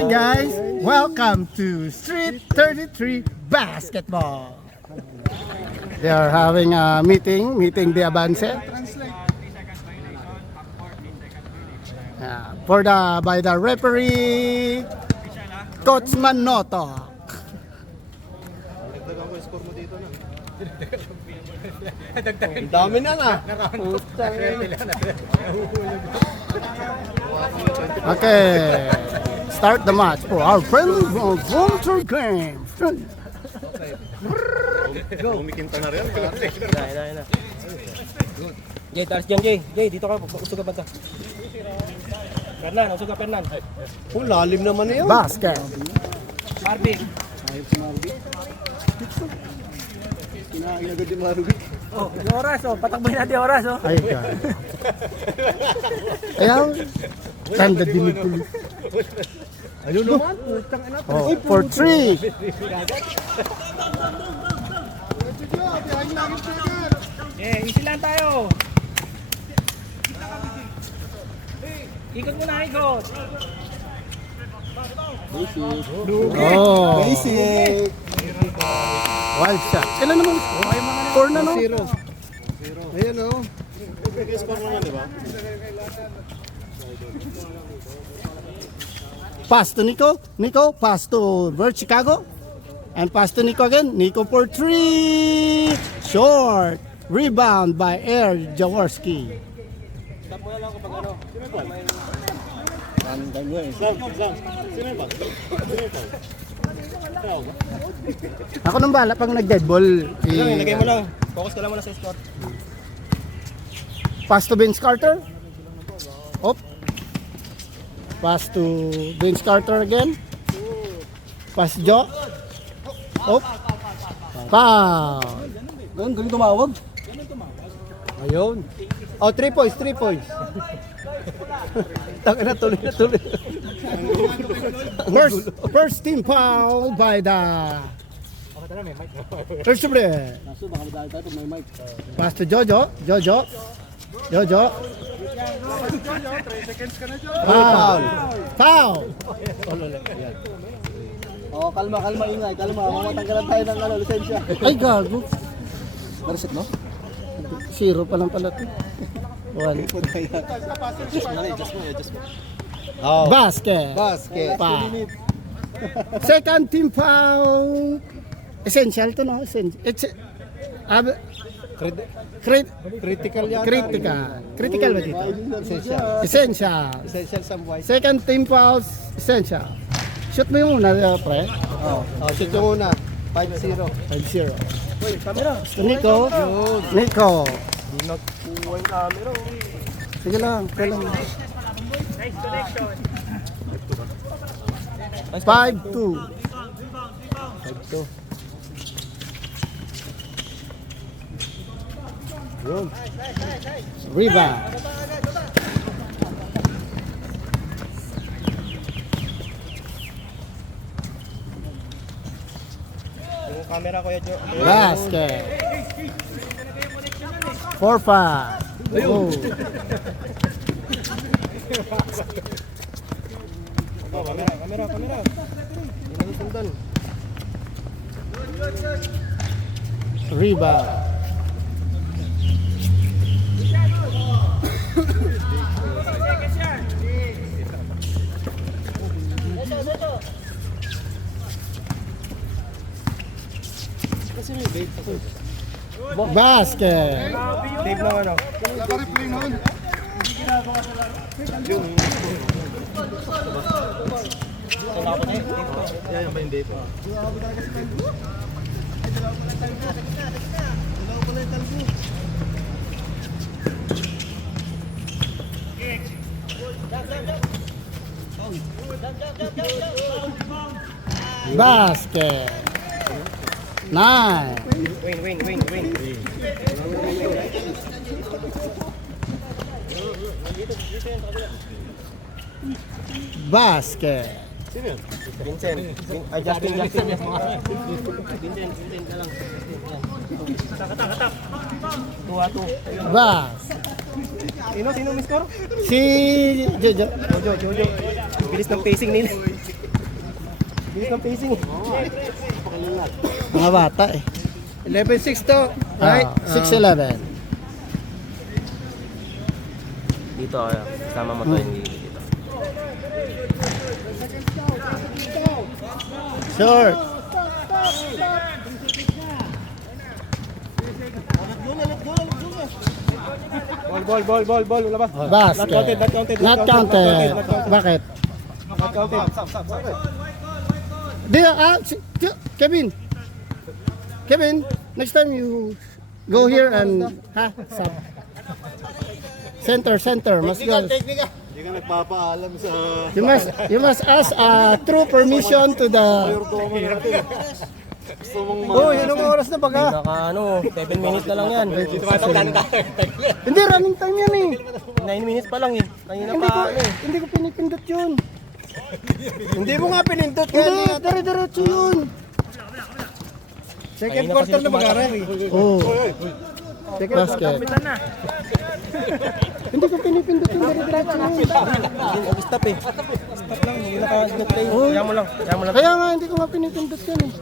Hi guys, welcome to Street 33 Basketball. They are having a meeting the Avance. By the referee Coach Manoto. Ang dami na na. Okay, start the match for our friendly volunteer game. Kumikinta na rin. Na. Jay, talas dyan, Jay. Jay, dito ka. Usog ka ba ito? Fernan, usog ka, Fernan. Oh, lalim naman na yun. Basket. Marvin. Kinaagad yung marubik. Oh, yung oras, oh. Patakbay natin yung oras, oh. Ay, God. Ayaw. Tanda din ito. Ayun naman. Putang ina. Oh, for 3. Easy lang tayo. Ikot mo na, ikot. Oh, Basic. wild shot. Kailan naman? 4 na, no? 0. Ayan o. Score naman, di ba? Pass to Nico. Nico, pass to Bert Chicago. And pass to Nico again. Nico for 3. Short. Rebound by Air Jaworski. Stop mo na lang kapag ano. Ako nang bala pag nag-dead ball. Lagay mo lang. Focus ka lang muna sa score. Pass to Vince Carter. Op. Pass to Vince Carter again. Pass Joe. Op. Foul. Galing tumawag. Ayun. Oh, 3 points, 3 points. Taka na, tuloy na. First team foul by the first player. Pass to Jojo. Foul. Oh, kalma, ingay. Kalma, mamatanggalan tayo ng lisensya. Ay, gago. Nareset mo? 0 pa lang pala ito. 1. Oh. Basket. Foul. Second team foul. Essential to, no? It's Critical yan. Critical ba dito? Essential. Essential samway. Second team foul. Essential. Shoot mo yung una, pre. Oh, shoot yung una. 5-0. 5-0. Uy, camera. So, Nico. Nico. Di nagpuwa yung camera. Sige lang. Nice connection. 5-2. 5-2. Yun. Rebound. Yung camera, Kuya Jo. Basket. 4-5. Oh. Oh, camera. Hindi na sundan. Rebound. Basket. Dave lang ano. Yan ba yung date? Basket. 9. Win. Basket. Sino yun? Vincent. Ay, Justin yung mga. Vincent ka lang. Hatak. 2-2. Bas. Sino may score? Si Jojo. Jojo. Bilis ng pacing nila. Bilis ng pacing. Mga bata eh. 11-6 to. Right? 6'11". Dito kaya. Kasama mo to yung dito. Short. Ball. Wala ba? Basket. Not counted. Not counted. Bakit? Not counted. Di, Kevin, next time you go here and, sub. Center, must go. Hindi ka nagpapaalam sa... You must ask true permission to the, Oh, yun ang oras na baga. Naka 7 minutes na lang yan. hindi, running time yan eh. 9 minutes pa lang eh. Kanina Hindi ko, pa hindi ko pinipindot yun. Hindi mo nga pinindot Hindi, kaya. dire-diretso yun. Second quarter na mag-aral eh. Oh. Basket. Hindi ko pinipindot yung dire-diretso yun. Stop eh. Stop lang. Hindi naka-play. Kaya mo lang. Kaya nga, hindi ko nga pinipindot yun eh.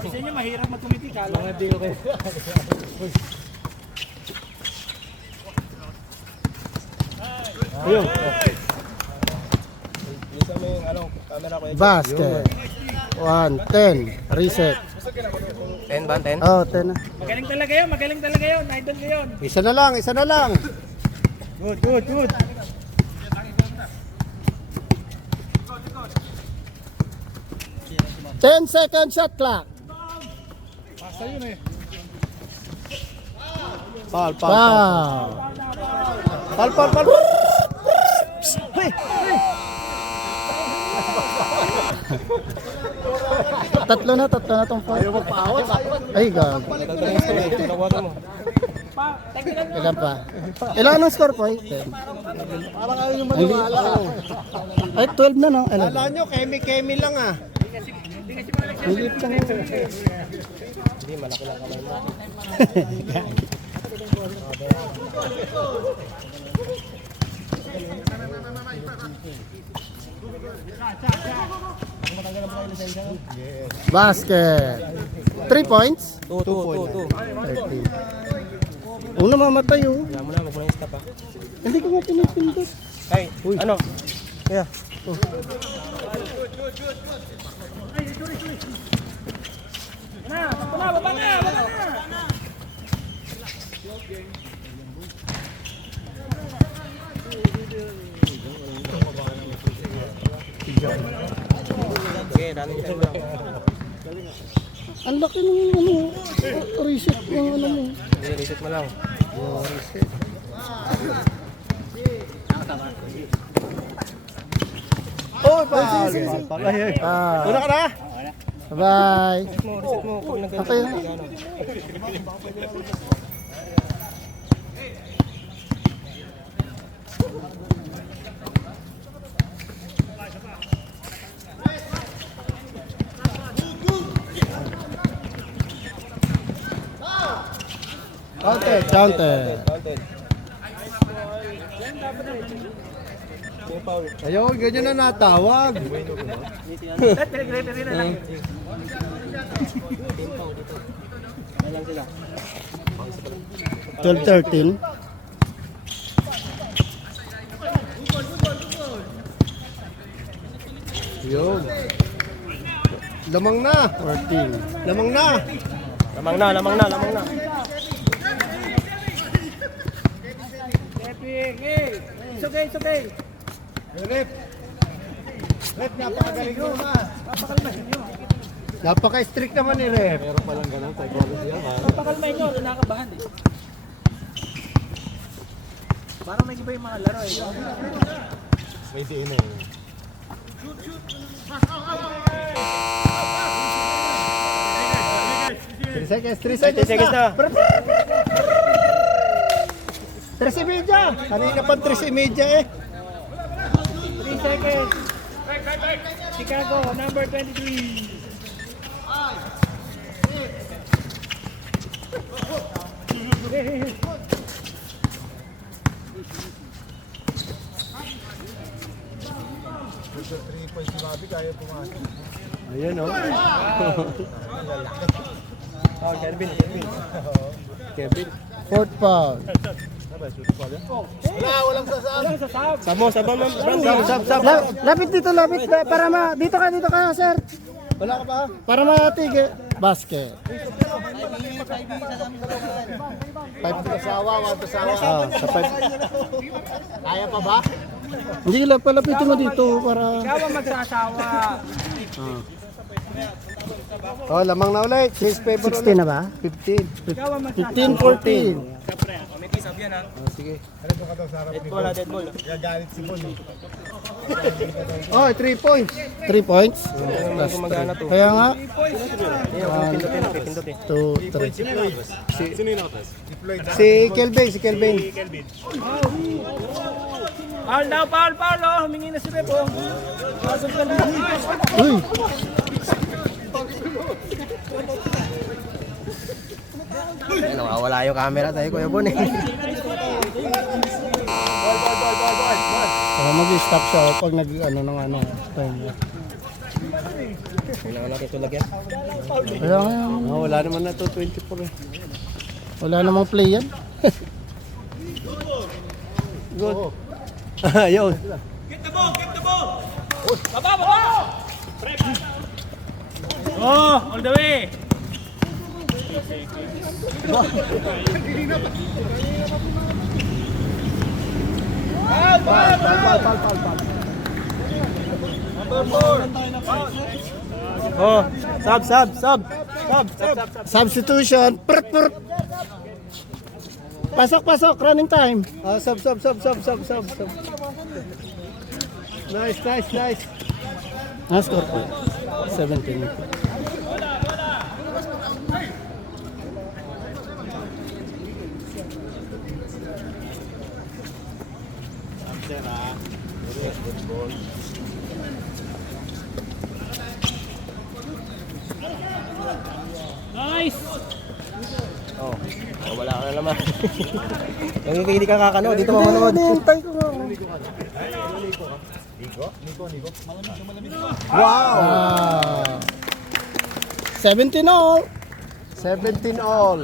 Sa inyo mahirap mag-committee. Kala nga di ko kayo. Ayun. Isa mo yung camera ko. Basket. 1, 10. Reset. 10 ba? 10? Oh, 10 na. Magaling talaga yun. Idol ko yun. Isa na lang. Good. 10-second shot clock. Pal. Wow. Tatlo na tong foul. Ayaw magpaawat. Ay, gag. Tawagan mo. Ilan pa? Ilan ang score po? 10. Parang ayaw yung maniwala. Ay, 12 na no? Kala nyo, kemi lang ah. Hindi pa nga. Hindi, malaki lang kamay mo. Basket. 3 points? 2. 13. Una mamatay oh. Kaya mo na, huwag mo na yung stop ha. Hindi ko nga pinipindot. Ay, ano? Kaya. Baba na. Okay, running time lang. Ang laki ng reset ng ano mo. Sige, reset mo lang. Oh, pal. Una ka na? Bye. Reset mo. Pag nag-ganito. Okay. Counted. Counted. Yung foul. Ayun, ganyan na natawag. Alam sila. 12-13. Yun. Lamang na. 14. Lamang na. Lamang na. It's okay. Rep, napakagaling mo na. Napaka-strict naman ni Rep. Meron palang ganun, psychology yan. Papakalma nyo, nakakabahan eh. Parang may iba yung mga laro eh. May diin na yun. Three seconds na. 3:30. Kanina pa 3:30 eh. 3 seconds. Chicago, number 23. Ayan o. Oh, Kelvin. Kevin. Fourth foul. Sabo, ma'am. Sab. Lapit dito, lapit. Para dito ka, sir. Wala ka pa? Para matigil. Basket. 5 pasawa, 1 pasawa. Sa 5. Kaya pa ba? Hindi lang palapitin mo dito para... Ikaw ang magsasawa. Oh, lamang na ulit. 6 favor 16 na ba? 15. Ikaw ang magsasawa. 15, 14. Committee, sabi yan ha. Sige. Dead ball. Oh, 3 points. 3 points. Plus gumagana to. Kaya nga, Pindutin. 2, 3. Si Kelvin. Foul daw, foul. Oh, humingi na si Bebo. Pasok ka na. Uy! Ay, nawawala yung camera tayo, Kuya Bon eh. So, mag-stop siya pag timer. Kailangan natin tulag yan. Kaya nga, Oh, wala naman na to 24 eh. wala namang play yan. Good. Ayun. Oh, all the way. Oh, sub. Substitution. Prut. Pasok. Running time. Sub. Nice. Score po. 17. Nice. Oh, wala ka na naman. Kung hindi ka kakano, dito mo manood. Hintay ko nga. Wow. 17 all. 17 all.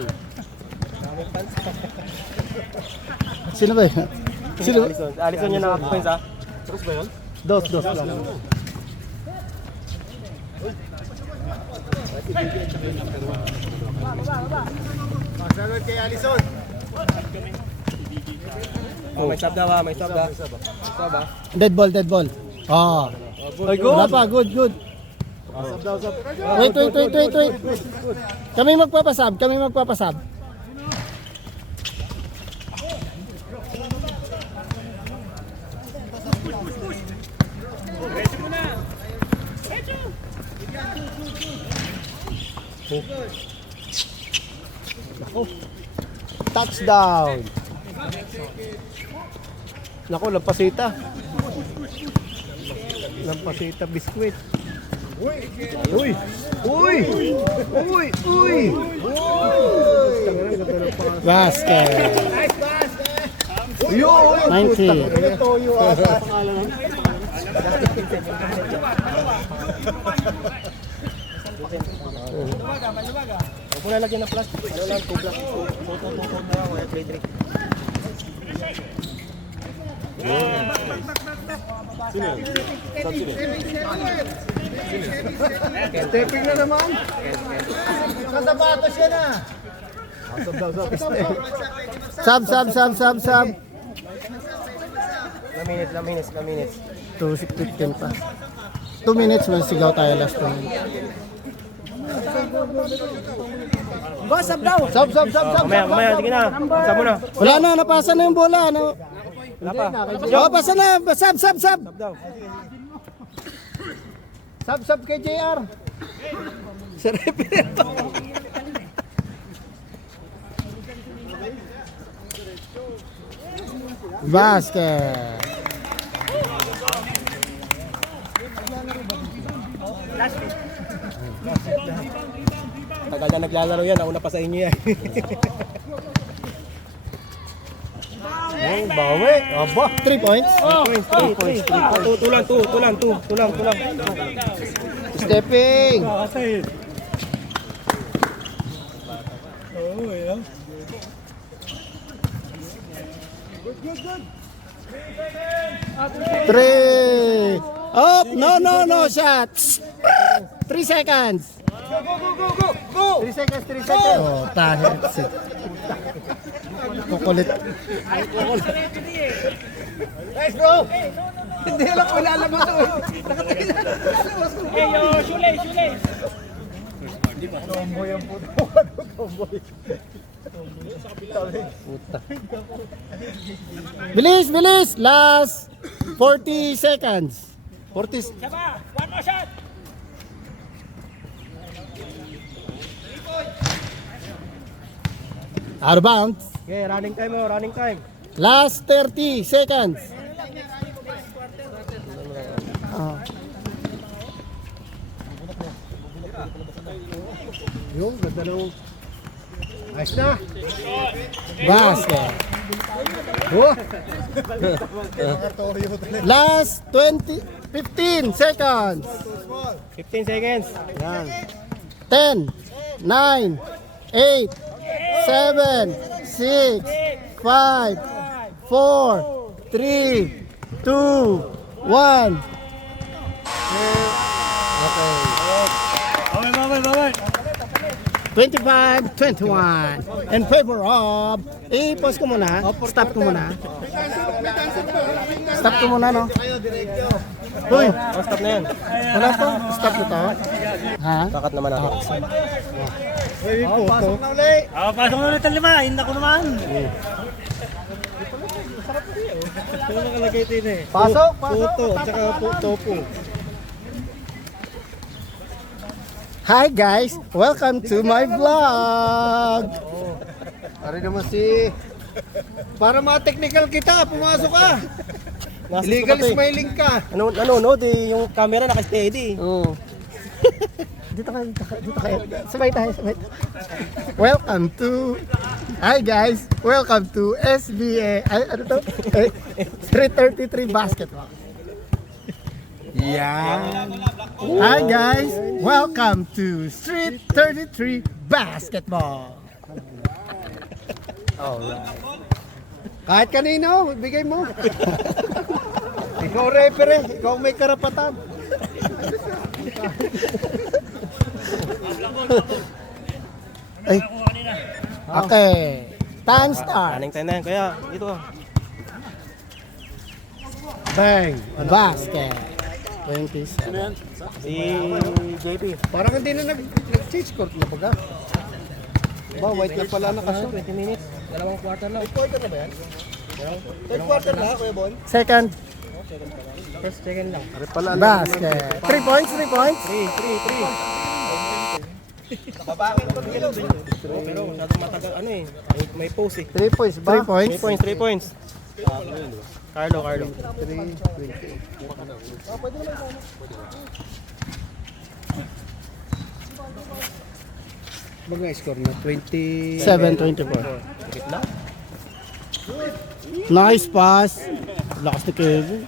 Sino ba yun? Sino ba? Alison yung nakapoints ha. Dos lang. Magsalot kay Alison. Oh, may sub daw ha. Sub ha. Dead ball. Ah. Ay, Wala pa, good. Wait. Kami magpapasab. Touchdown. Nako, lampasita biskwit. Uy. Basket. 19. Toyo ata pangalan. Huwag mo lalagyan ng plastic. Ano lang, 2 plus. 2 na ako. 3. Stepping na naman. Sa sapatos yan ah. Sub. Ilang minutes. 2:15 pa. 2 minutes, may sigaw tayo last 2 minutes. Boss, up daw. Sub. Mamaya, sige na. Sub mo na. Wala na, napasa na yung bola. Ano? Wala pa. Oh, pasa na. Sub. Sub daw. Sub kay JR. Sa referee. Basket. Tagal na naglalaro yan. Nauna pa sa inyo yan. Oh, bawi. Aba. 3 points. Tulang. Stepping. Three. Up. No shot. 3 seconds. Go. 3 seconds. Oh, tahit. Kukulit. Nice, bro. Hindi lang ko lalabas to. Nakatingin na. Hey, yo, shule. Tomboy ang puto. Tomboy. Bilis. Last 40 seconds. 40. Saba, one more shot. Out of bounds. Okay, running time. Last 30 seconds. Oh. Yung ganda nung. Ayos na. Basket. Oh. Last 15 seconds. 15 seconds. Yan. 10, 9, 8, 7, 6, 5, 4, 3, 2, 1. Okay. 25-21 in favor of pause ko muna. Stop ko muna. Stop ko muna, no? Uy, Oh, stop na yan. wala to. Stop mo to. Ha? Kakat naman natin. Pasok na ulit. Pasok na ulit ang 5. Hinda ko naman. Pasok. Puto. Tsaka topo. Hi guys, welcome to my vlog. Pare naman si... Para ma-technical kita, pumasok ka. Illegal smiling ka. Nanonood eh, yung camera naka-steady. Oo. Dito kayo. Sabay tayo. Welcome to... Hi guys, welcome to SBA. Ay, ano to? Street 33 Basketball. Yan. Hi guys, welcome to Street 33 Basketball. Kahit kanino, bigay mo. Ikaw referee, ikaw may karapatan. Ay. Okay. Time start. Running time na yan. Kaya, dito. Bang. Basket. 27. Si JP. Parang hindi na nag-change court na baga. Ba, white na pala nakashoot. 20 minutes. Dalawang quarter lang. Quarter na ba yan? Third quarter na, Kuya Bon? Second. First, second lang. Pare pala. Basket. 3 points, 3 points. 3. Pero masyadong matagal, ano eh. May pose eh. 3 points ba? 3 points. 3 points. Carlo. 3-28. Baga score na 20. 7-24. Gitna. Nice pass. Lakas ni Kevin.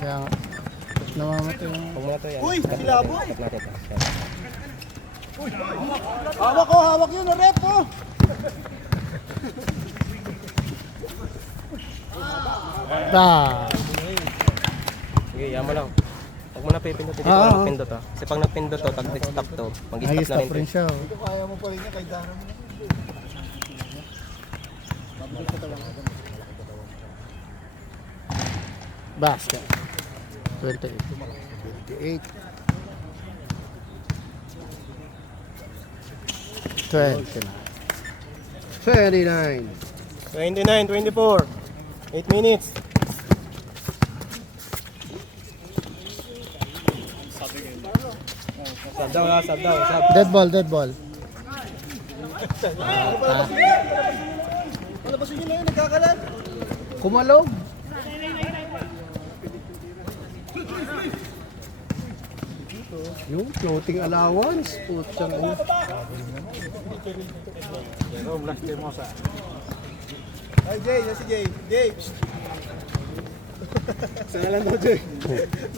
Kaya nga. Namamatay yung... Huwag mo na to yan. Uy, labo. Cut natin to. Hawak yun, rep po. Sige, yan mo lang. Huwag mo na pipindot. Hindi Ah, ko ah. nagpindot ah. Kasi pag nagpindot to, tag stop to. Mag-stop Ay, na stop rin to. rin siya. oh. Kaya mo pa rin niya kay Dara mo. Basket. 28. 28. 29. 29. 29-24. 8 minutes. Sab daw. Dead ball, dead ball. Kumalog. Yung floating allowance. Putsang ano. Ay, Jay, yan si Jay. Jay! Sana lang daw, Jay.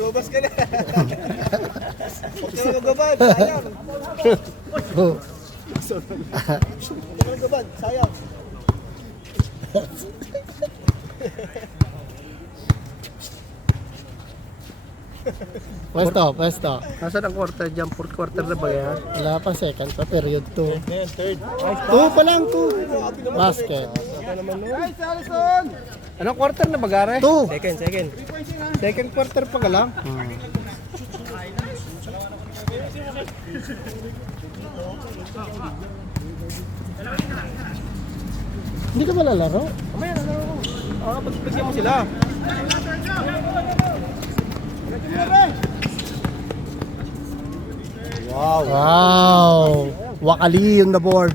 Lumabas ka na. Huwag ka na magabad, sayang. Huwag ka na magabad, sayang. Pwesto. Nasaan ang quarter dyan? Fourth quarter na ba yan? Wala pa second pa, period 2. 2 pa lang, 2. Basket. Anong quarter na ba, Gare? 2. Second. Second quarter pa ka lang? Hindi ka ba lalaro? Mamaya na lang. Pagbigyan mo sila. Wow! Wakali on the board.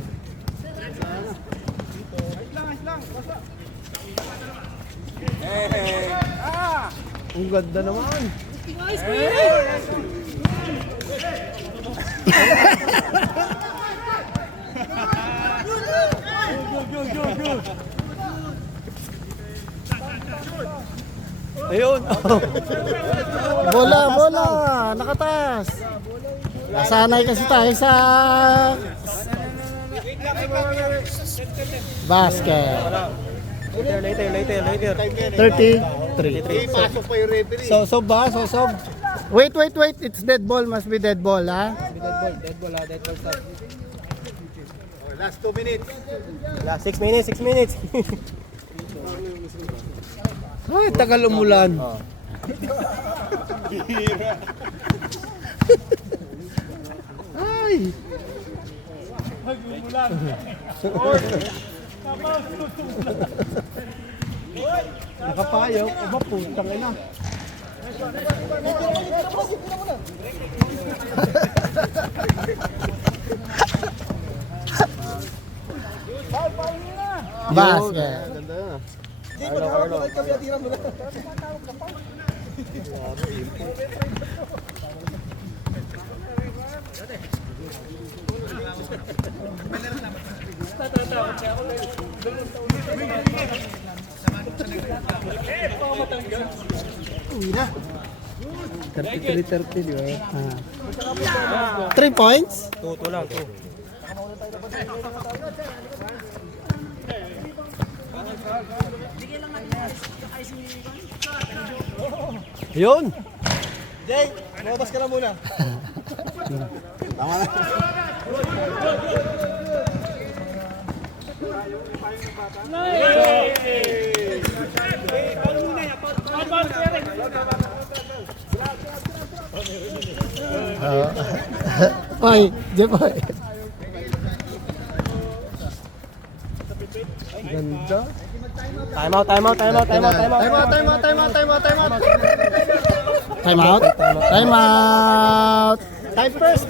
Ang ganda naman. Ayun. Bola! Nakatas! Nasanay kasi tayo sa basket. Later. 33. Pasok pa yung referee. Sosob ba? Sosob? Wait. It's dead ball. Must be dead ball, ha? Dead ball start. Last 2 minutes. Last 6 minutes. Ay, tagal umulan. Ay! Nakapayaw. Aba, putang ina. Basket. Uy 33-30, di ba? 3 points? Tuto lang. Yun! Jay, lumabas ka na muna. Oy, Jepoy. Ganda. Time out. Time out. Time first.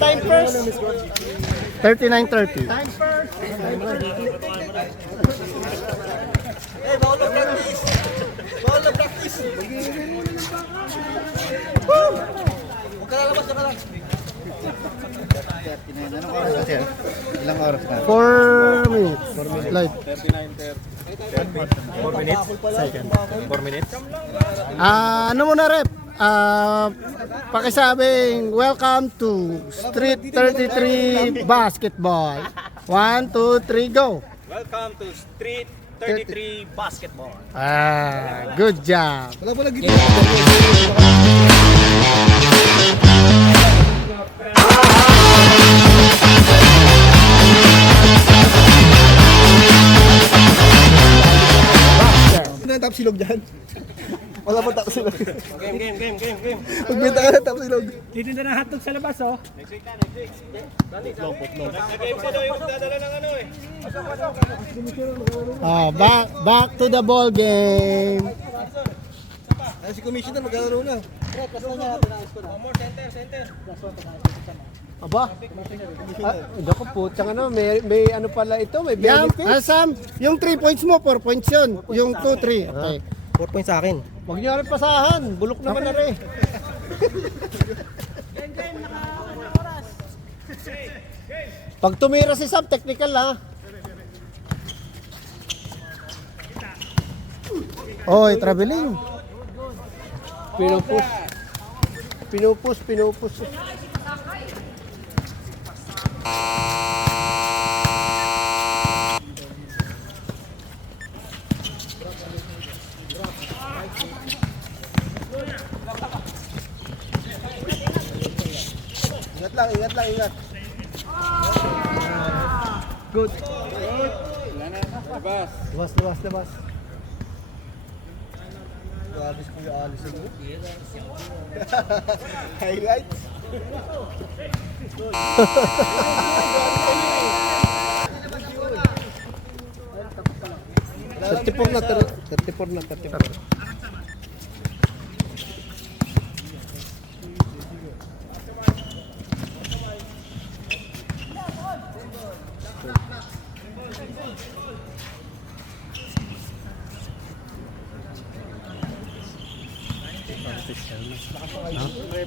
39-30. Hey, bawal na practice. Huwag ka lalabas ka lang. Ilang oras na? 4 minutes. Live. 4 minutes. Second. 4 minutes. Ano muna, rep? Pakisabing welcome to Street 33 Basketball. 1, 2, 3, go! Welcome to Street 33 Basketball. Good job. Wala pala gito. Ano yung top silog dyan? Wala pa top silog. Game. Magbenta ka na top silog. Dito na ng hotdog sa labas, oh. Back to the ball game. Ay, si Commissioner maglalaro na. Aba, Dako po, ano, may ano pala ito, may yan, benefit. Sam, yung 3 points mo, 4 points yun. Yung 2, 3. Okay. 4 points sa akin. Huwag niyo rin pasahan, bulok naman na rin. Pag tumira si Sam, technical ha. Oy, traveling. Pinupus. Pinupus, pinupus. Ingat lang, ingat lang, ingat. Good. Labas, labas, labas. Labas ko yung alis mo. Highlights. Tertipur na, tertipur na, tertipur.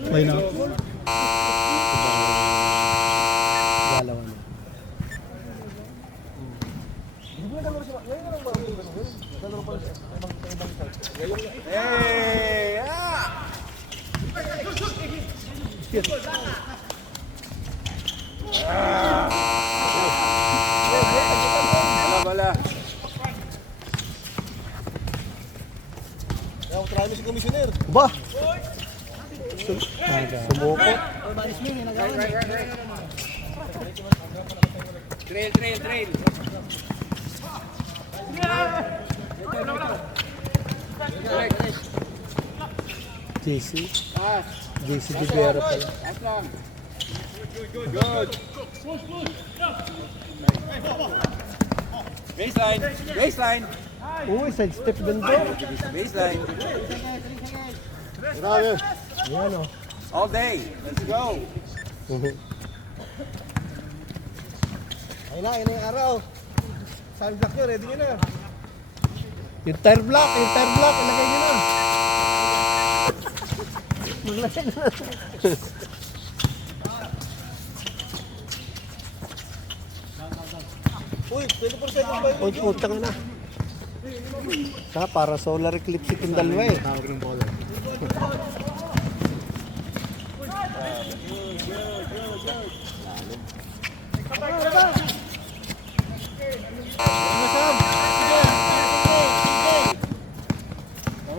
Why not? Galaw na. Hey! Wala. Yung try mo si Commissioner. Ba? Sumuko. Trail. JC. JC Di Vera pala. Good. Baseline. Uy, side step ganda. Baseline. Grabe. Yan o. All day. Let's go. Ayun na yung araw. Sunblock nyo, ready nyo na. Yung tire block, ilagay nyo na. Maglagay na. Uy, 24 seconds ba yun? Uy, putang na. Saka para solar eclipse itong dalawa eh. Tawag ng bola.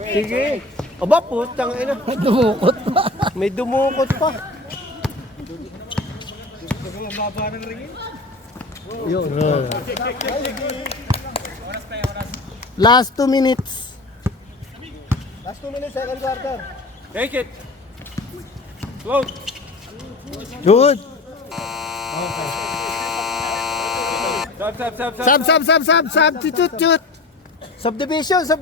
Sige. Aba, putang ina. Dumukot pa. May dumukot pa. Yun. Last 2 minutes. Last 2 minutes, second quarter. Take it. Float. Good. Sub. Substitute. Subdivision. Sub.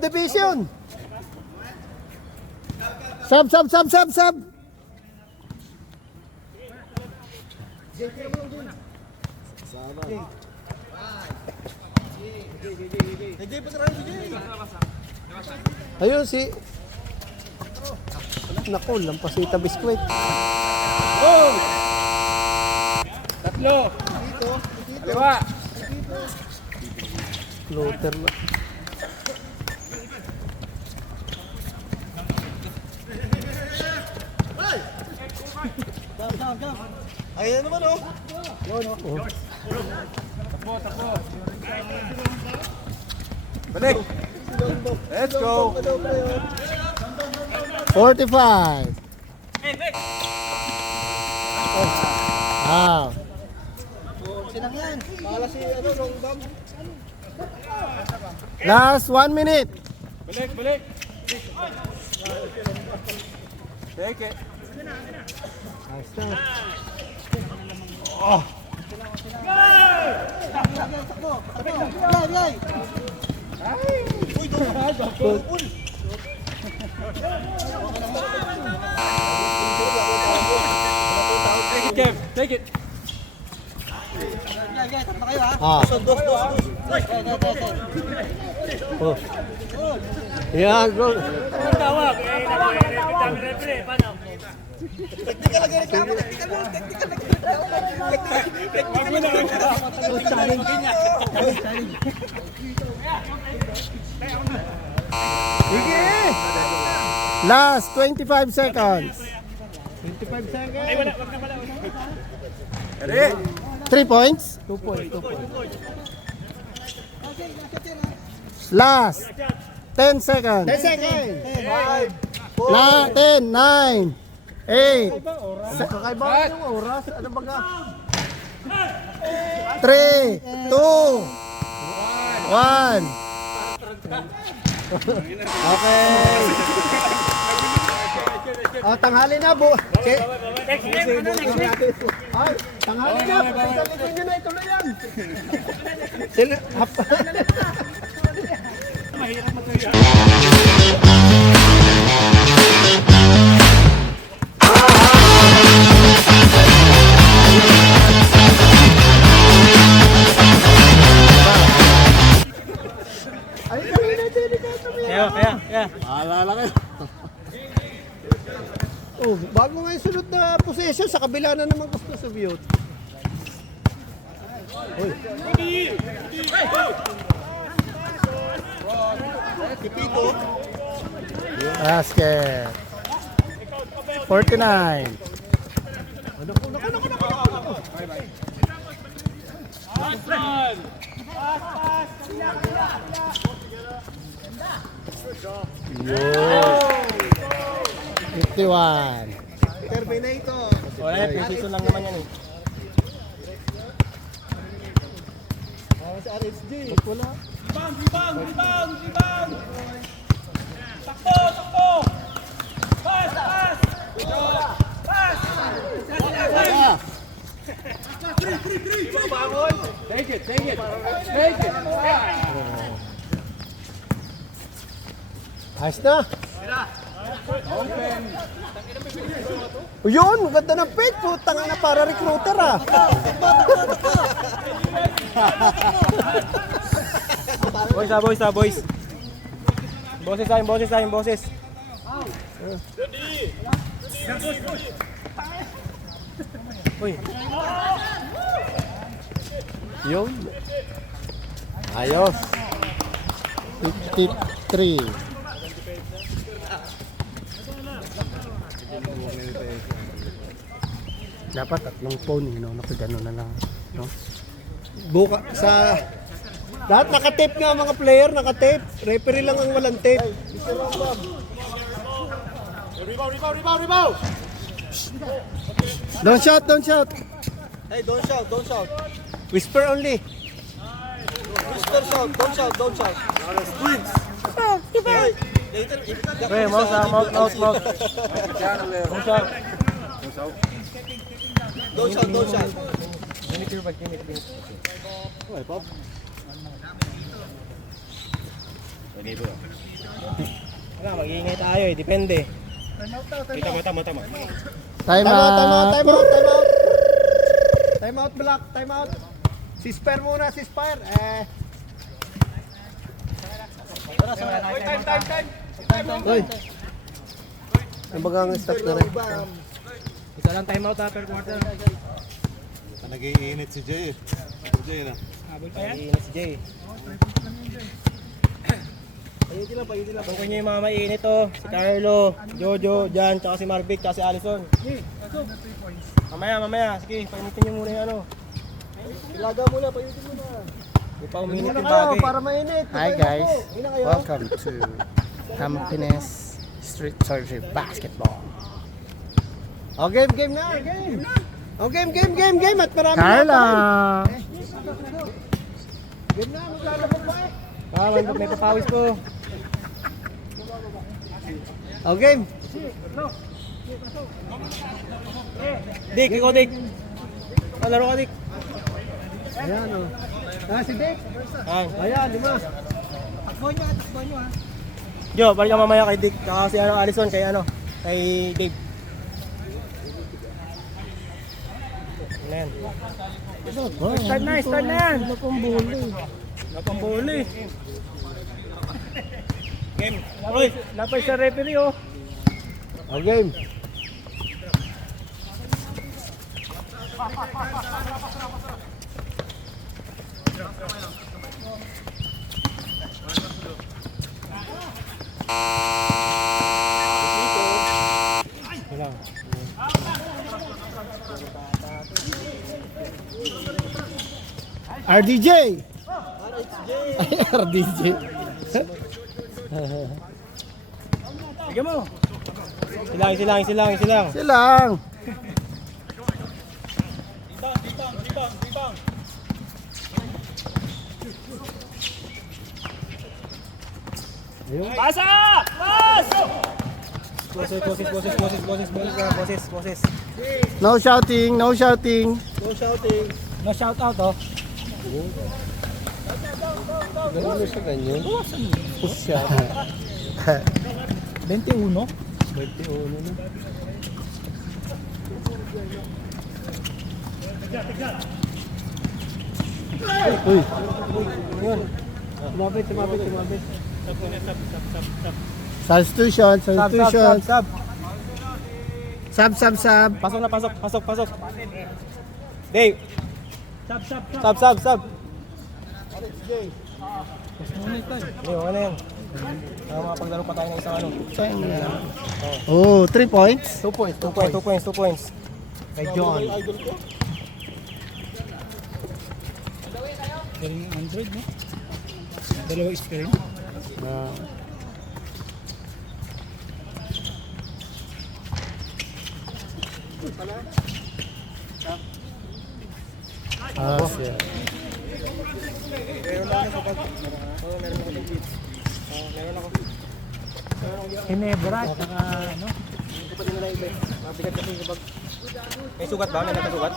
Ayun si... Naku, lampasita biskwit. Tatlo. Kaliwa. Floater na. Ayan naman oh. Balik. Let's go. 45. Wow. Sinang yan. Bala si Rongdam. Last 1 minute. Balik. Take it. Ayos na. Take it, Kev. Take it. Ah. Oh. Yeah, go. Tawag. Technical lagi reklamo. Technical mo. Technical lagi reklamo. Sige! Last 25 seconds. 25 seconds. Ay, wala. Wag na pala. 3 points. 2 points. 2 points. Last 10 seconds. 10 seconds. 5, 4, Na 10, 9, 8, kakaiba yung oras. Ano ba nga? 3, 2, 1. Okay. Tanghali na bu. Next week. Ay, tanghali na. Pagkakalitin nyo na, ituloy yan. Sila, Kaya. Alala kayo. Oh, bago nga yung sunod na possession, sa kabila na naman gusto sa view. Basket. 49. Yo. 51. Terminator. Wala, precision lang naman yan eh. Si RSG. Wala. Rebound. Takbo. Pass. Take it. Ayos na. Yun, ganda ng pick. Putang na para recruiter ah. Boys. Boses tayo. Uy, Yun. Ayos. 53. Dapat tatlong phone, nakagano na lang. No? Buka sa lahat naka-tape nga mga player, naka-tape. Referee lang ang walang tape. Don't shout. Hey, don't shout. Whisper only. Whisper shout, don't shout. Hey, later, Hey, mouse. don't shout. Limit your bag. Okay, Pop. Wala, mag-iingay tayo eh, depende. Tama. Time out. Time out, Black. Time out. Si Spare muna, si Spare. Hoy. Ang bagang stop na rin. Isa lang time out per quarter. Nag-iinit si Jay eh. Jay na. Mainit si Jay. Payutin lang. Bukay niyo yung mga mainit oh. Si Carlo, Jojo, Jan, tsaka si Marvic, tsaka si Allison. Mamaya. Sige, painitin niyo muna yung ano. Ilaga muna, payutin muna. Hindi pa uminit Muna yung kayo, bagay. para mainit. Hi guys, Ina kayo. welcome to Campines Street Surgery Basketball. Oh, game na, game. Oh, game. At marami Carla! Game na, maglalabog pa eh. May papawis ko. Oh, game. Dick, ikaw Dick. Laro ka Dick. Ayan o. Si Dick. Ayan, 5. Jo, balik ka mamaya kay Dick. Tsaka si Allison, kay Dave. Ano yan? Start na yan. Napambuli. Game. Uy, Napay sa referee oh. Oh, game. Wala. RDJ! Ay, RDJ. Sige mo. Silang. Silang. Pasok! Pas! Boses. No shouting, no shouting. No shouting. No shout out, oh. Ganun mo siya ganyan. Pusya. 21. 21 na. Uy, Tumabit. substitution. Sub. Pasok. Dave. Sub. Ano yan? Makapaglaro pa tayo ng isang ano. Oh, 3 points. 2 points. Kay John. Galing Android, no? Dalawa screen. Siya. Hinebra, saka ano? Mabigat kasi kapag... May sugat ba? May nagkasugat?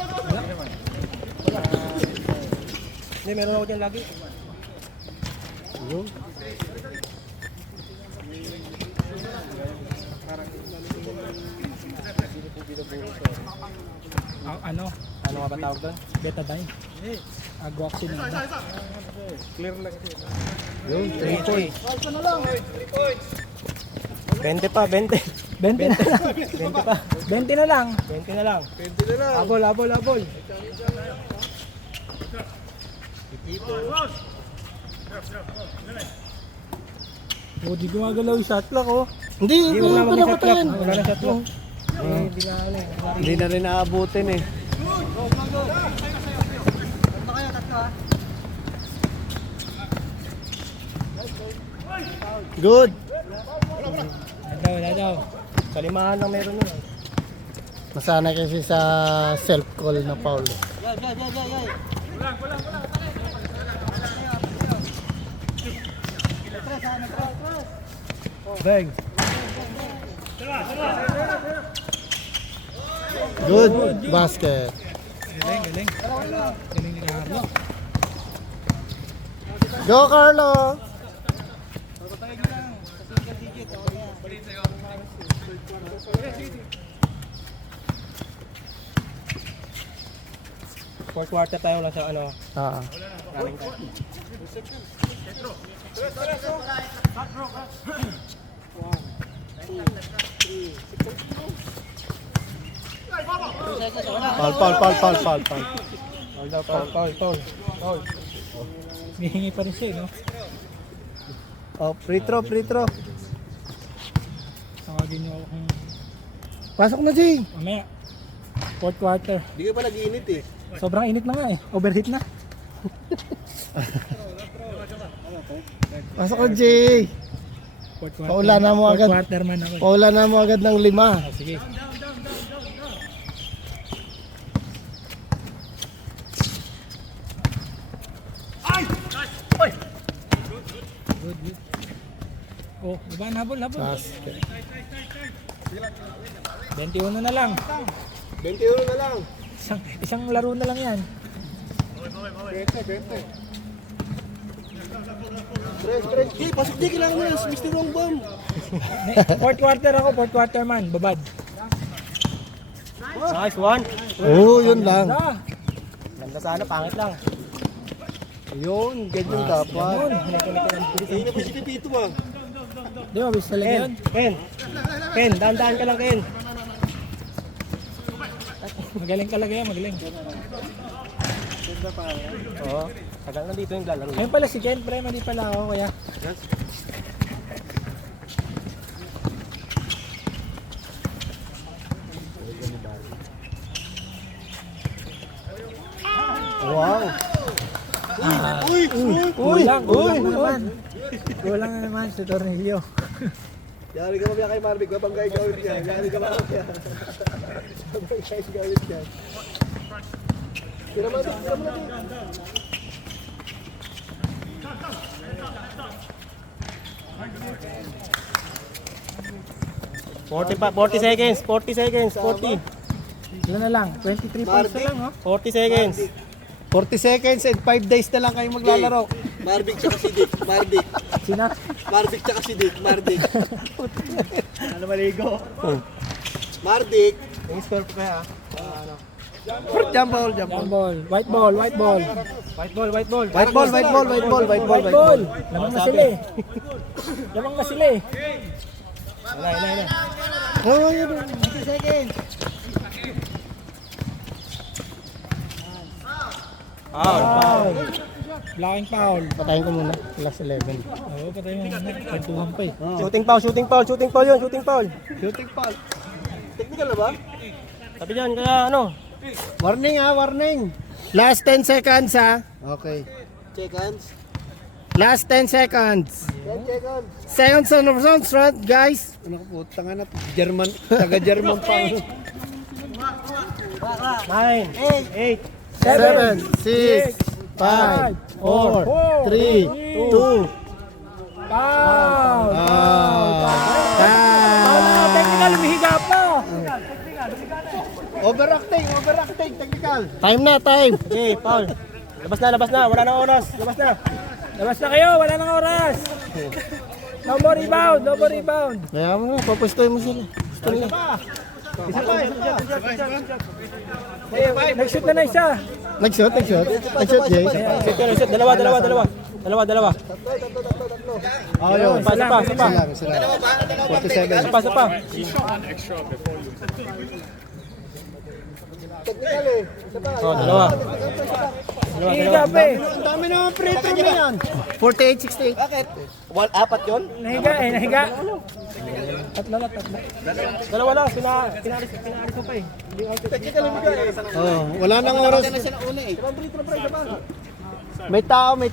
Hindi, meron ako dyan lagi. Ano? Ano nga ba tawag doon? Betadine. Aguaxin na. Clear na kasi. Yun, 3 points. 20 pa, 20. 20 na lang. 20 pa. 20 na lang. 20 na lang. Abol. Oh, di gumagalaw yung shot clock, oh. Hindi, Hindi, wala hindi naman pa shot clock. napatayin. Wala na shot clock. Hindi na ano eh. Hindi na rin naabutin eh. Good. Wala daw. Sa limahan lang meron yun. Masanay kasi sa self-call na foul. Bang. Good basket. Galing. Galing ni Carlo. Go, Carlo. Fourth quarter tayo lang sa ano. Ah. Foul. Hihingi pa rin siya, no? Oh, free throw. Tawagin niyo ako kung Pasok na, Jay. mamaya. Fourth quarter. Hindi ka pa nag-iinit eh. Sobrang init na nga eh. Overheat na. Pasok na, Jay. Fourth quarter. Paulanan mo agad. Fourth quarter man ako. Paulanan mo agad ng 5. Oh, sige. Good. Oh, habol. Basket. 21 na lang. 21 na lang. Isang laro na lang yan. 20. Tres. Hey, pasok di kailangan mo na. Mr. Wrong Bomb. Fourth quarter ako, fourth quarter man. Babad. Nice one. Oh, yun lang. Ganda sana, pangit lang. Yun, ganyan dapat. Yun. Ayun na pa si Pipito ah. Di ba, bis talaga yun? Ken, daan ka lang, Ken. Magaling talaga yan, magaling. Oo. Tagal na dito yung lalaro. Ayun pala si Ken, pre, mali pala ako kaya. Wow. Kulang na naman. Kulang na naman sa tornilyo. Yari ka mamaya kay Marvick, mabanggay gawin yan. Yari ka mamaya. Mabanggay gawin yan. Tira mo na. 40 seconds, 40 seconds, 40. Ilan na lang? 23 points na lang, oh. 40 seconds. 40 seconds and 5 days na lang kayo maglalaro. Marvick tsaka si Dick. Marvick. Sina? Marvick tsaka si Dick. Marvick. Ano maligo? Marvick. Yung score ko kaya. Jump ball, jump Jump ball. ball. White ball, white ball. White ball, white ball. White ball, white ball, white ball, white ball, White white ball. ball. Lamang na sila eh. Lamang na sila eh. Ina. Oh, yun. Foul. Blocking foul. Patayin ko muna. Last 11. Oo, patay mo. Kwentuhan pa eh. Shooting foul, shooting foul, shooting foul yun, shooting foul. Shooting foul. Technical na ba? Sabi dyan, kaya ano? Warning ha, warning. Last 10 seconds ha. Okay. Seconds. Last 10 seconds. 10 seconds. Seconds on the front, guys. Ano ko, tanga na. German. Taga-German pa. 9, 8, 7, 6, 5, 4, 3, 2. Foul. Ah. Technical, umihiga pa. Overacting, technical. Time na, time. okay, foul. Labas na, wala nang oras. Labas na. Labas na kayo, wala nang oras. No more rebound, no more rebound. Kaya mo na, papustoy mo sila. Gusto nila. Nag-shoot na isa. Nag-shot, Jay. Shoot, dalawa. Oh, yun. Isa pa. Sila. 47. Isa pa. Technical eh. Isa pa. Oh, dalawa. Higa pa eh. Ang dami naman free throw na yan. 48-68. Bakit? Apat yun? Nahiga. Tatlo. Dalawa lang, pinalis ko pa eh. Technical yung bigay. Oh, wala nang oras. Kaya na siya na una eh. Sabang free throw pa rin sa bang. May tao eh.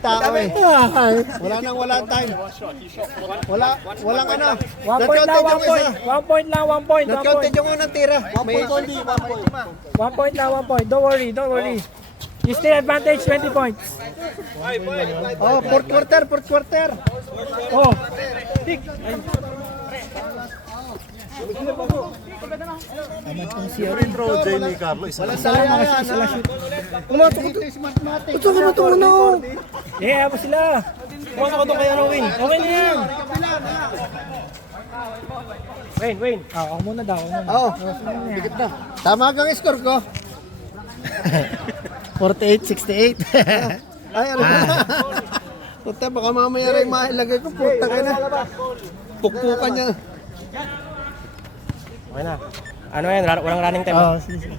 Wala time. Walang ano. 1 point lang, 1 point. 1 point lang, 1 point. Not-counted yung unang tira. 1 point only, 1 point. 1 point lang, 1 point. Don't worry. You still advantage 20 points. Oh, fourth quarter. Oh. Wala sayang yan. Ito ka muna. Yeah, apa sila? Pumasok ko doon kay Win. Okay na yan. Win. Ako muna daw. Oh, tama kang score ko. 48-68. Ay, ano na? Puta, baka mamaya rin mailagay ko. Puta ka na. Pukpukan niya. Okay na. Ano yan, walang running time. Oh, sige.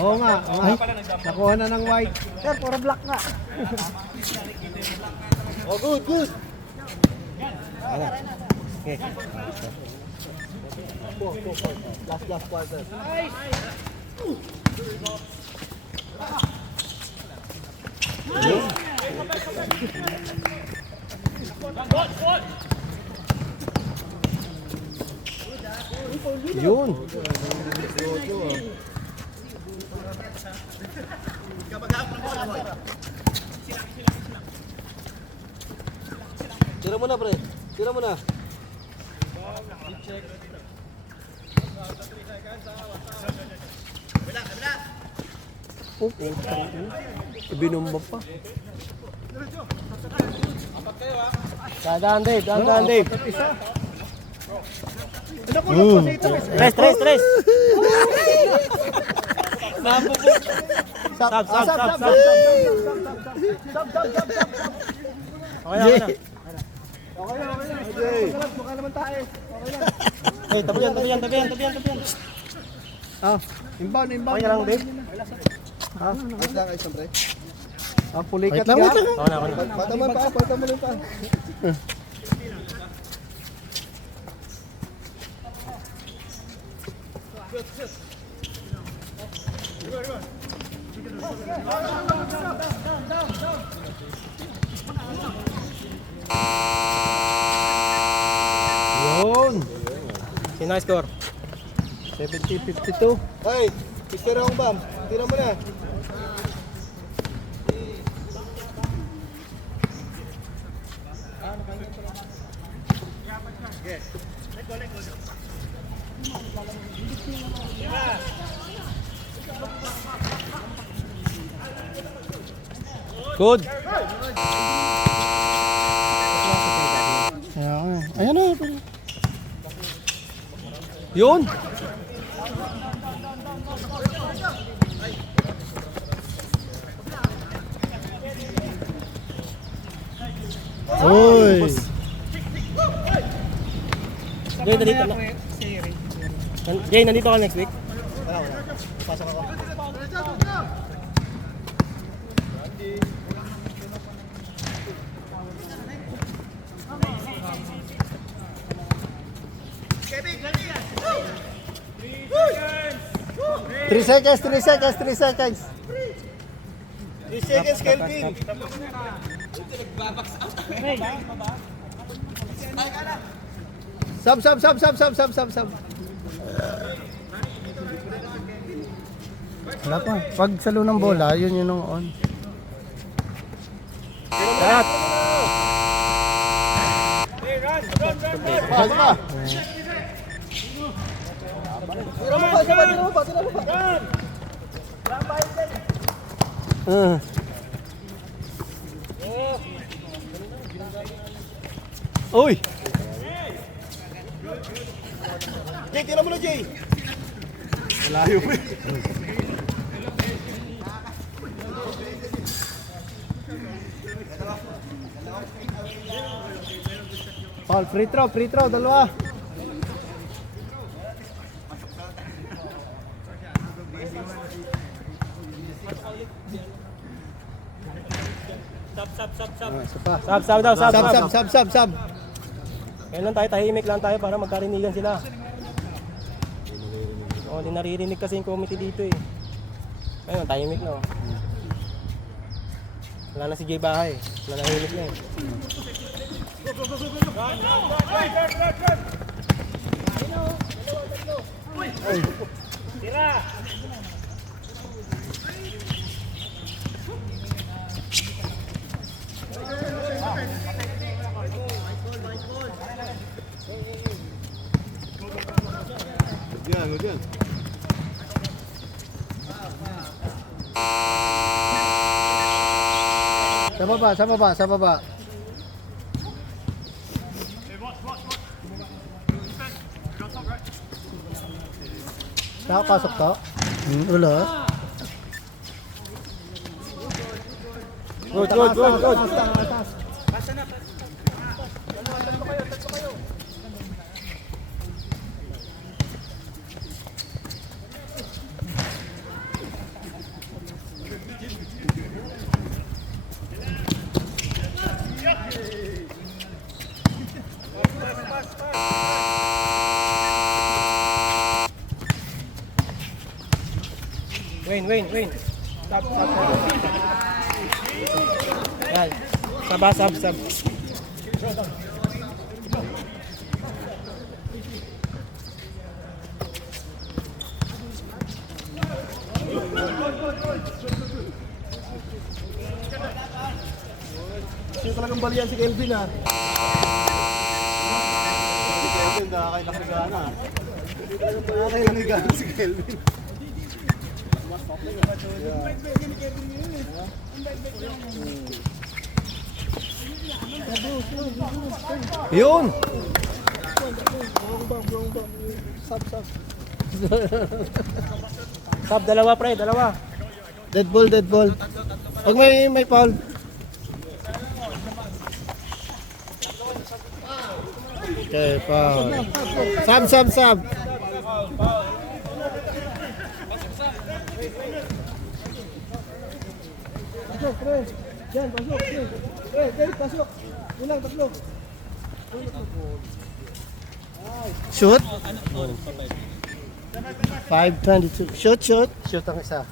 Oo nga. Ay, nakuha na ng white. Sir, puro black nga. Oh, good. Okay. Last quarter. Yun. Tira mo na, pre. Tira mo na. Okay. Binumba pa. Dahan, Dave. Tres. Sab. Okay na. Okay. Mukha naman tayo. Okay Hey, tabi yan. Ah, inbound. Okay ka lang, Dave? Ayos lang, pre. Ah, Wait pulikat lang, wait lang. Oo na. Pata mo lang pa. Yun. Sino ang score? 70-52. Hey, Mr. Hongbam, tira mo na. Good. Ayan na. Yun. Uy. Jay, nandito na. Jay, nandito ka next week? Wala. Pasok ako. Three seconds. 3 seconds, Kelvin. Sub. Wala pa. Pag salo ng bola, yun yung on. Cut. Pasok ka. Tira mo pa. Uy. Jay, tira mo na, Jay. Malayo pa. Paul, free throw, dalawa. Isa pa. Sab daw, sab. Sub. Kaya lang tayo, tahimik lang tayo para magkarinigan sila. Oo, hindi naririnig kasi yung committee dito eh. Ayun, tahimik na oh. Wala na si Jay Bahay. Nanahimik na eh. Yan. Sa baba. Nakapasok to? Wala. Good. Wayne. Stop. Yan. Sab. Sino talagang balian si Kelvin, ha? Si Kelvin, nakakailanigana. Nakakailanigana si Kelvin. Yun! Sab, dalawa pre. Dead ball. Pag may foul. Okay, foul. Sub. Pasok, pre. Yan, pasok. Pre, Dave, pasok. Ulang, tatlo. Shoot. 5:22. Shoot. Shoot ang isa.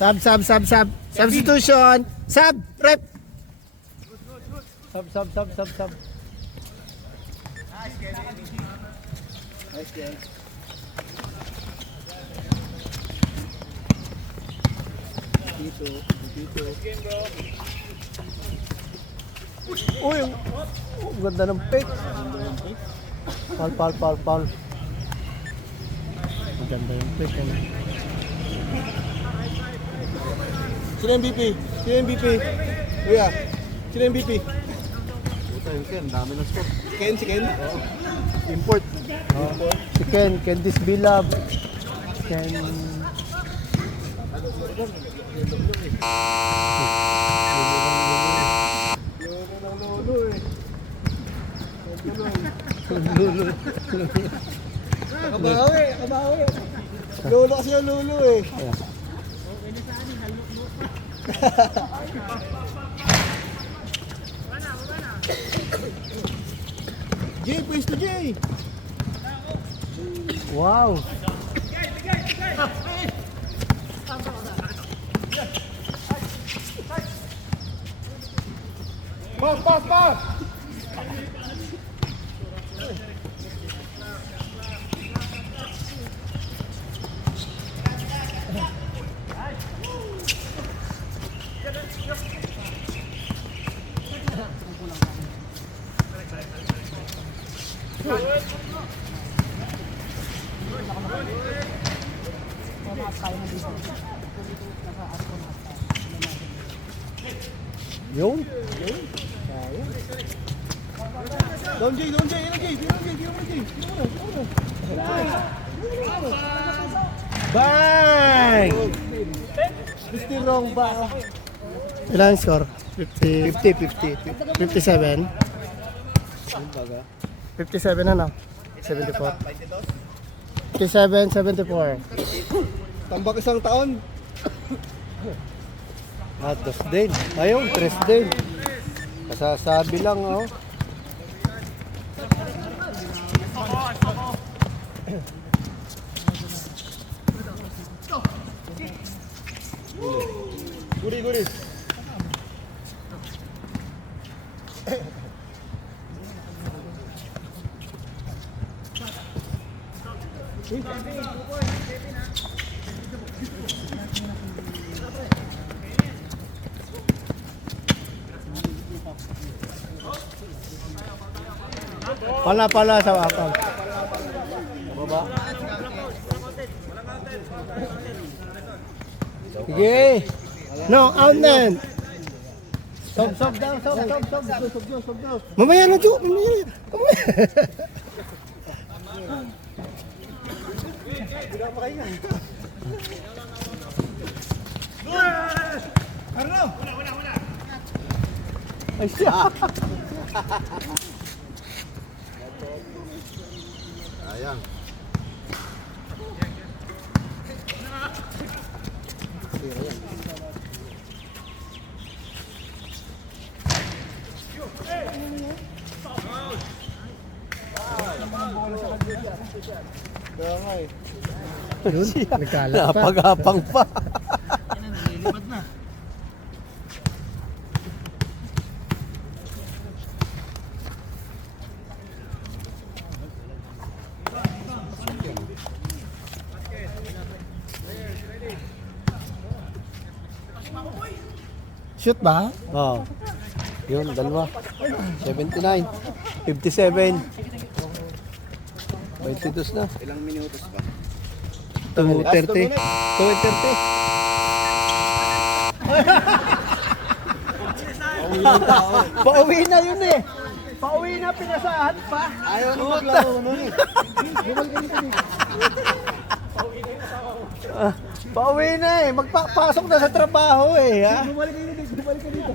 Sub. Substitution. Sub. Rep. Sub. Nice game. Dito. Uy, ang ganda ng pick. Foul. Maganda yung pick. Ano? Sino MVP? Kuya, sino MVP? Puta yun, Ken. Dami ng score. Si Ken? Import. Si Ken Disbilab. Ken... Lolo eh. Nakabawi. Lolo kasi yung lolo eh. Jay, pwesto Jay. Wow! Pass! Yung? Down Jay. Bang! Still wrong ba? Ilan ang score? 50. 50. 57. 57 ano? 74. 57, 74. Tambak isang taon. Dos din. Ayun, 3 din. Kasasabi lang, oh. Guri. Pala sa wakal. Sige! No, out na. Sob down. Mamaya na, Jo. Mamaya. Ay siya! Sayang. Yun, nagkalat pa. Napagapang pa. Shoot ba? Oh. Yun, dalawa. 79. 57. 22 na. Ilang minutos pa? 2:30. 2:30. Pauwi na yun eh. Pauwi na, pinasahan pa. Ayaw na maglaro nun eh. Pauwi na eh. Magpapasok na sa trabaho eh. Ha? Bumalik ka dito, bumalik ka dito.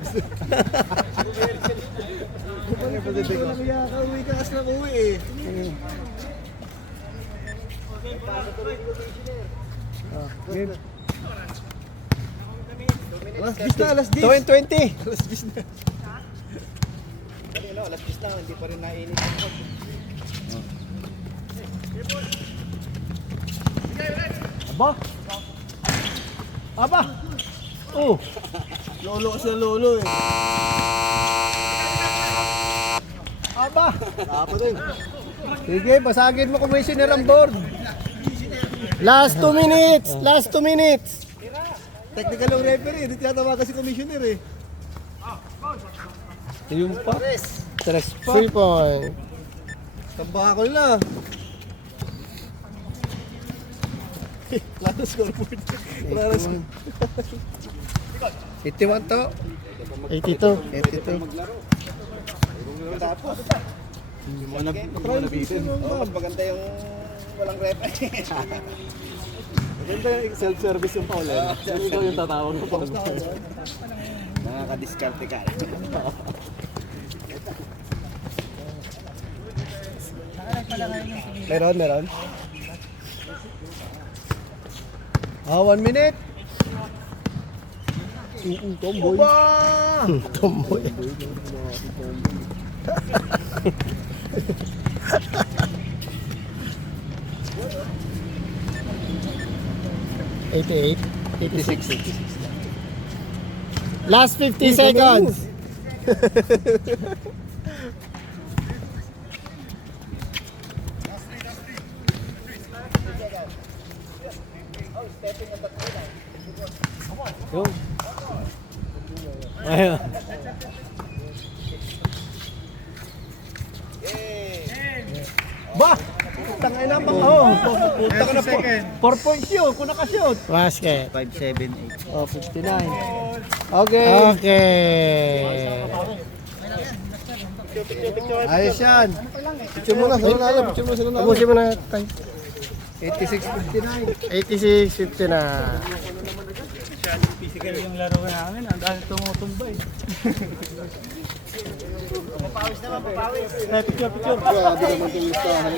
Bumalik ka dito, nakauwi ka kasi nakauwi eh. Alas 10 na, alas 10. 20. Alas 10 na. Ano, alas 10 na, hindi pa rin nainit. Aba. Aba. Oh. Lolo kasi ang lolo eh. Aba. Tapo din. Sige, basagin mo commissioner ang board. Last 2 minutes. Last 2 minutes. Technical yung referee, hindi tinatawagan si commissioner eh. Yung pa. Tres pa. 3 point. Tambakol na. Klaro scoreboard. Klaro scoreboard. 81 to. 82. 82. Tapos. Yung mga nabitin. Mas maganda yung walang referee. Maganda yung self-service yung paul eh. Ikaw yung tatawag ng paul. Nakaka-discarte ka. Meron. 1 minute. Tomboy. Tomboy. $88. 86. Last 50 seconds. Yung. Ayun. Ba! Tangay na bang Punta ka na po. 4 points yun kung nakashoot. Basket. 5-7-8. Oh, 59. Okay. Okay. Ayos yan. Picture mo na, sa nanalo. Picture mo sa nanalo. Tapusin mo na. 86-59. 86-59. Physical yung laro namin. Ang dahil tumutumba eh. Grabe naman itong listahan.